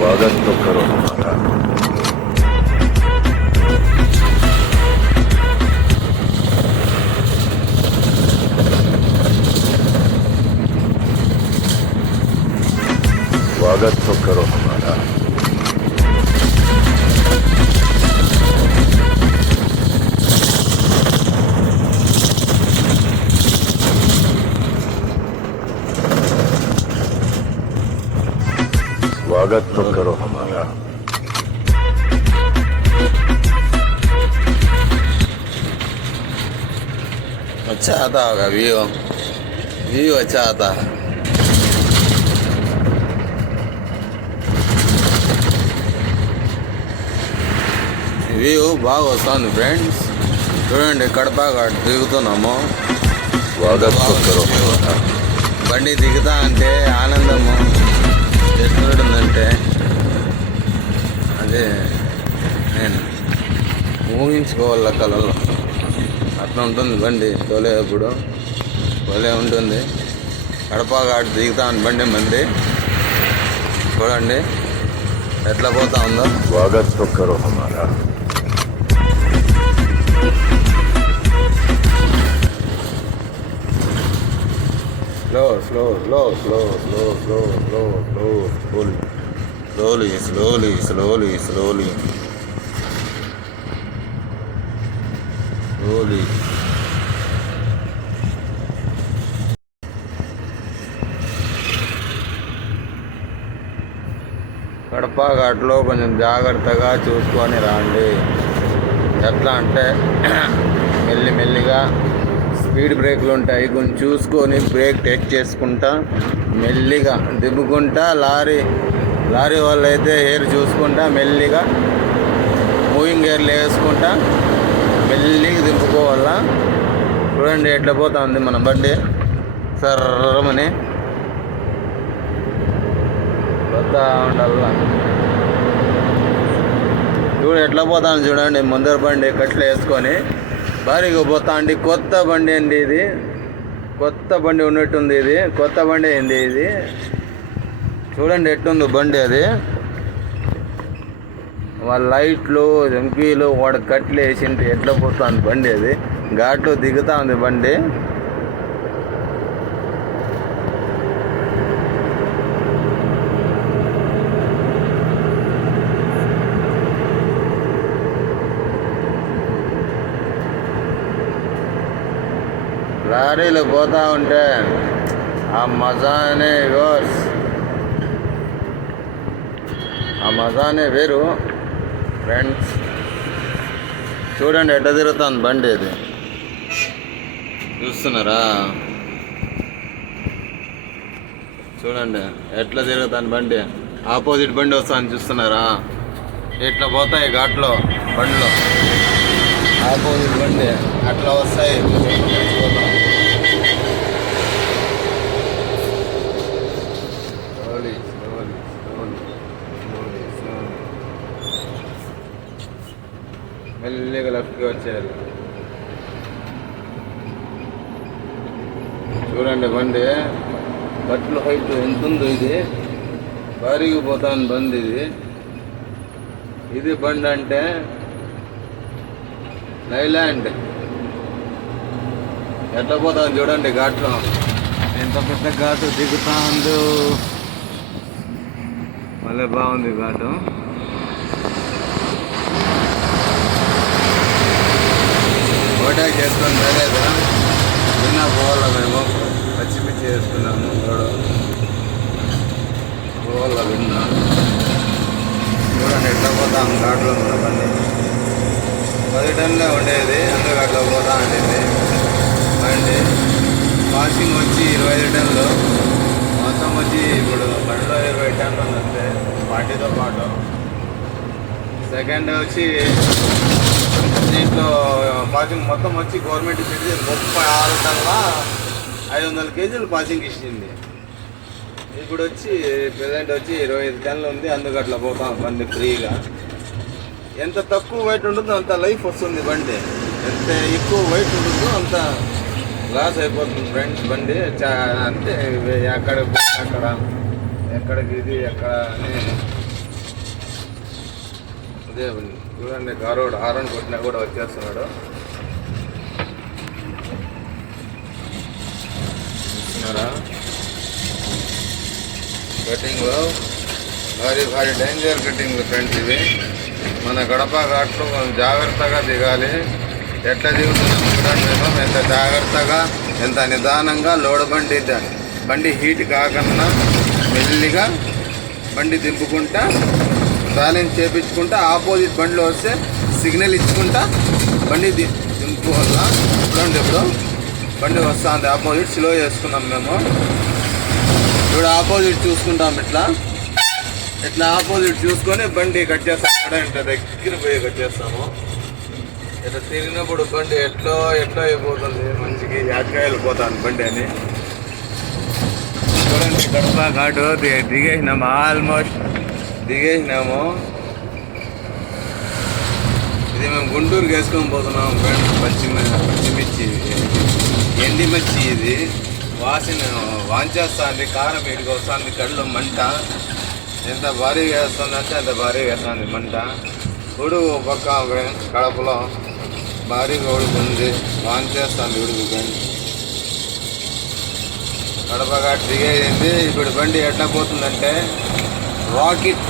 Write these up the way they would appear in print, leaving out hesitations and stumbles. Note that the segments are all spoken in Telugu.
स्वागत तो करो हमारा। स्वागत तो करो हमारा। स्वागत तो करो हमारा। अच्छा आता होगा व्यू, व्यू अच्छा आता है। వ్యూ బాగా వస్తుంది ఫ్రెండ్స్, చూడండి కడప ఘాట్ దిగుతున్నాము. स्वागत तो करो हमारा। బండి దిగుతా అంటే ఆనందము ఎట్లుంటుందంటే అదే నేను ఊహించుకోవాల కళలో. అట్లా ఉంటుంది బండి తోలేటప్పుడు, భలే ఉంటుంది. కడప ఘాట్ దిగుతాను బండి మంది, చూడండి ఎట్లా పోతా ఉందో. स्वागत तो करो हमारा। Slow slow slow slow slow slow slow slow slowly slowly slowly slowly slowly. Kadapa ఘాట్లో కొంచెం జాగ్రత్తగా చూసుకొని రండి. ఎట్లా అంటే మెల్లిమెల్లిగా స్పీడ్ బ్రేక్లు ఉంటాయి, కొంచెం చూసుకొని బ్రేక్ టెక్ చేసుకుంటా మెల్లిగా దిబ్బుకుంటా. లారీ వాళ్ళు అయితే ఎయిర్ చూసుకుంటా మెల్లిగా మూవింగ్ ఎయిర్లు వేసుకుంటా మెల్లిగా దింపుకోవాలా. చూడండి ఎట్లా పోతా ఉంది మన బండి సర్రమని పోతా ఉండాల. చూడు ఎట్లా పోతాను చూడండి, ముందర బండి కట్లు వేసుకొని భారీగా పోతా అండి. కొత్త బండి అండి ఇది, కొత్త బండి ఉన్నట్టుంది. ఇది కొత్త బండి అయింది ఇది. చూడండి ఎట్టుంది బండి అది. వాళ్ళ లైట్లు జంకీలు వాడు కట్లు వేసింటి ఎట్లా పోతుంది బండి అది. ఘాట్లో దిగుతా ఉంది బండి. లారీలు పోతా ఉంటే ఆ మజానే వర్స్, ఆ మజానే వేరు ఫ్రెండ్స్. చూడండి ఎట్లా తిరుగుతుంది బండి అది, చూస్తున్నారా? చూడండి ఎట్లా తిరుగుతుంది బండి. ఆపోజిట్ బండి వస్తుంది చూస్తున్నారా? ఎట్లా పోతాయి ఘాట్లో బండిలో. ఆపోజిట్ బండి అట్లా వస్తాయి. మెల్లిగా లెఫ్ట్కి వచ్చేయాలి. చూడండి బండి బట్లు హైట్ ఎంత ఉందో. ఇది భారీగా పోతాను బండి ఇది. ఇది బండి అంటే లైలాండ్. ఎట్లా పోతాను చూడండి ఘాట్లో, ఎంత పెద్ద ఘాటు దిగుతా ఉందో. మళ్ళీ బాగుంది ఘాటు. ఓటాక్ చేసుకొని రాలేదు, విన్నా పోవాలా మేము. పచ్చిమిర్చి వేసుకున్నాము, పోవాలా విన్నా. చూడండి ఎట్లా పోతాం ఘాట్లో ఉన్న బండి. 10 టన్నులే ఉండేది, అందుకు అట్లా పోతా ఉండేది బండి. పాసింగ్ వచ్చి 25 టన్నులు, మొత్తం వచ్చి ఇప్పుడు బండిలో 20 టన్నులు వస్తే పార్టీతో పాటు. సెకండ్ వచ్చి దీంట్లో పాసింగ్ మొత్తం వచ్చి గవర్నమెంట్ ఇచ్చింది 36 టన్నుల 500 కేజీలు పాసింగ్ ఇచ్చింది. ఇప్పుడు వచ్చి ప్రజెంట్ వచ్చి 25 టన్నులు ఉంది, అందుకు అట్లా పోతాం బండి ఫ్రీగా. ఎంత తక్కువ వెయిట్ ఉంటుందో అంత లైఫ్ వస్తుంది బండి, ఎంత ఎక్కువ వెయిట్ ఉంటుందో అంత లాస్ అయిపోతుంది ఫ్రెండ్స్ బండి. అంటే అక్కడ ఎక్కడికి ఇది ఎక్కడ అని అదే చూడండి, కారోడు హారన్ కొట్టినా కూడా వచ్చేస్తున్నాడు. చూస్తున్నారా కటింగ్లో భారీ భారీ డేంజర్ కటింగ్లు ఫ్రెండ్స్ ఇవి. మన గడప ఘాట్లో కొంచెం జాగ్రత్తగా దిగాలి. ఎట్లా దిగుతున్నాం చూడండి, మేము ఎంత జాగ్రత్తగా ఎంత నిదానంగా లోడ్ బండి హీట్ కాకుండా మెల్లిగా బండి దింపుకుంటా బ్యాలెన్స్ చేపించుకుంటా ఆపోజిట్ బండిలో వస్తే సిగ్నల్ ఇచ్చుకుంటా బండి దింపుకోవాల. చూడండి ఇప్పుడు బండి వస్తుంది ఆపోజిట్, స్లో చేసుకున్నాం మేము. ఇప్పుడు ఆపోజిట్ చూసుకుంటాం, ఇట్లా ఆపోజిట్ చూసుకొని బండి కట్ చేస్తాం. ఇంత దగ్గర పోయి కట్ చేస్తాము. ఇట్లా తిరిగినప్పుడు బండి ఎట్లో అయిపోతుంది, మంచికి యాడ్గా వెళ్ళిపోతాను బండి అని. చూడండి కడప ఘాటు దిగేసినాము, ఆల్మోస్ట్ దిగేసినాము. ఇది మేము గుంటూరుకి వేసుకొని పోతున్నాము ఫ్రెండ్స్. పచ్చిమిర్చి ఎండిమిర్చి ఇది వాసన వాంచేస్తుంది, కారం ఇటుకు వస్తుంది, కళ్ళు మంట ఎంత భారీగా వేస్తుందంటే అంత భారీగా వేస్తుంది మంట. ఉడుగు పక్క కడపలో భారీగా ఉడుకుంది, వాంచేస్తుంది ఉడుగు బండి. కడప ఘాట్ దిగేసింది. ఇప్పుడు బండి ఎట్లా పోతుందంటే రాకెట్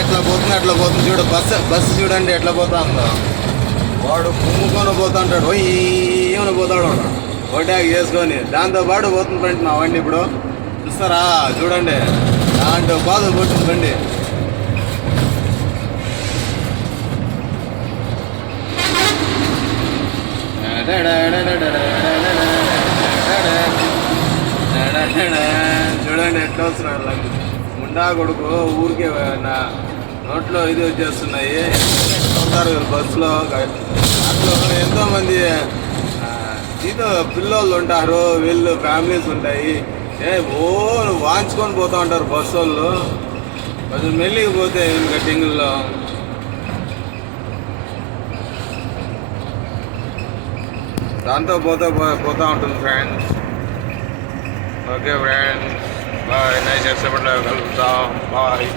ఎట్లా పోతుంది అట్లా పోతుంది. చూడు బస్సు చూడండి ఎట్లా పోతుందో. వాడు కుమ్ముకొని పోతుంటాడు, ఏమైనా పోతాడు ఓటాక్ చేసుకొని, దాంతో పాటు పోతుంది ఫ్రెండ్స్ మా బండి. ఇప్పుడు చూస్తారా చూడండి, దాంట్లో బాధ పోతుంది బండి. చూడండి ఎట్లా వస్తున్నాడు ముండా కొడుకు. ఊరికే నోట్లో ఇది వచ్చేస్తున్నాయి. ఉంటారు బస్సులో, దాంట్లో ఎంతోమంది దీంతో పిల్లోళ్ళు ఉంటారు, వీళ్ళు ఫ్యామిలీస్ ఉంటాయి. వాంచుకొని పోతూ ఉంటారు బస్సు వాళ్ళు. కొంచెం మెల్లికి పోతే కటింగ్లో దాంతో పోతూ ఉంటుంది friends. Okay friends, bye. Next ఎపిసోడ్లో కలుద్దాం. బాయ్.